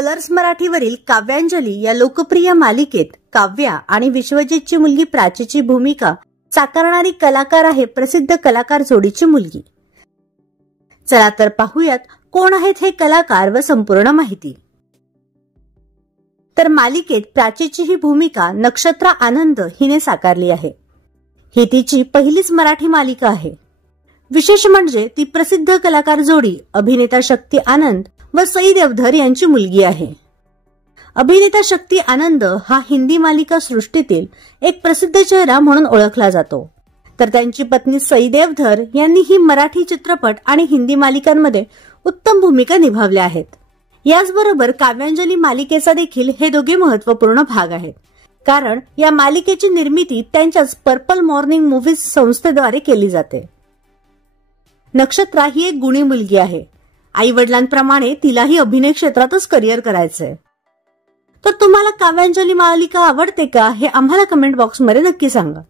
Colours मराठीवरील काव्यांजली या लोकप्रिय मालिकेत काव्या आणि विश्वजितची मुलगी प्राचीची भूमिका साकारणारी कलाकार आहे प्रसिद्ध कलाकार जोडीची मुलगी। चला तर पाहूयात कोण आहेत हे कलाकार व संपूर्ण माहिती। तर मालिकेत प्राचीची ही भूमिका नक्षत्रा आनंद हिने साकारली आहे। ही तिची पहिलीच मराठी मालिका आहे। विशेष म्हणजे ती प्रसिद्ध कलाकार जोडी अभिनेता शक्ती आनंद व सई देवधर यांची मुलगी आहे। अभिनेता शक्ती आनंद हा हिंदी मालिका सृष्टीतील एक प्रसिद्ध चेहरा म्हणून ओळखला जातो, तर त्यांची पत्नी सई देवधर यांनी ही मराठी चित्रपट आणि हिंदी मालिकांमध्ये उत्तम भूमिका निभावल्या आहेत। याचबरोबर काव्यांजली मालिकेचा देखील हे दोघे महत्त्वपूर्ण भाग आहेत, कारण या मालिकेची निर्मिती त्यांच्याच पर्पल मॉर्निंग मूव्हीज संस्थेद्वारे केली जाते। नक्षत्रा ही एक गुणी मुलगी आहे। आई वडिलांप्रमाणे तिलाही अभिनय क्षेत्रातच करिअर करायचंय। तर तुम्हाला काव्यांजली मालिका आवडते का हे आम्हाला कमेंट बॉक्समध्ये नक्की सांगा।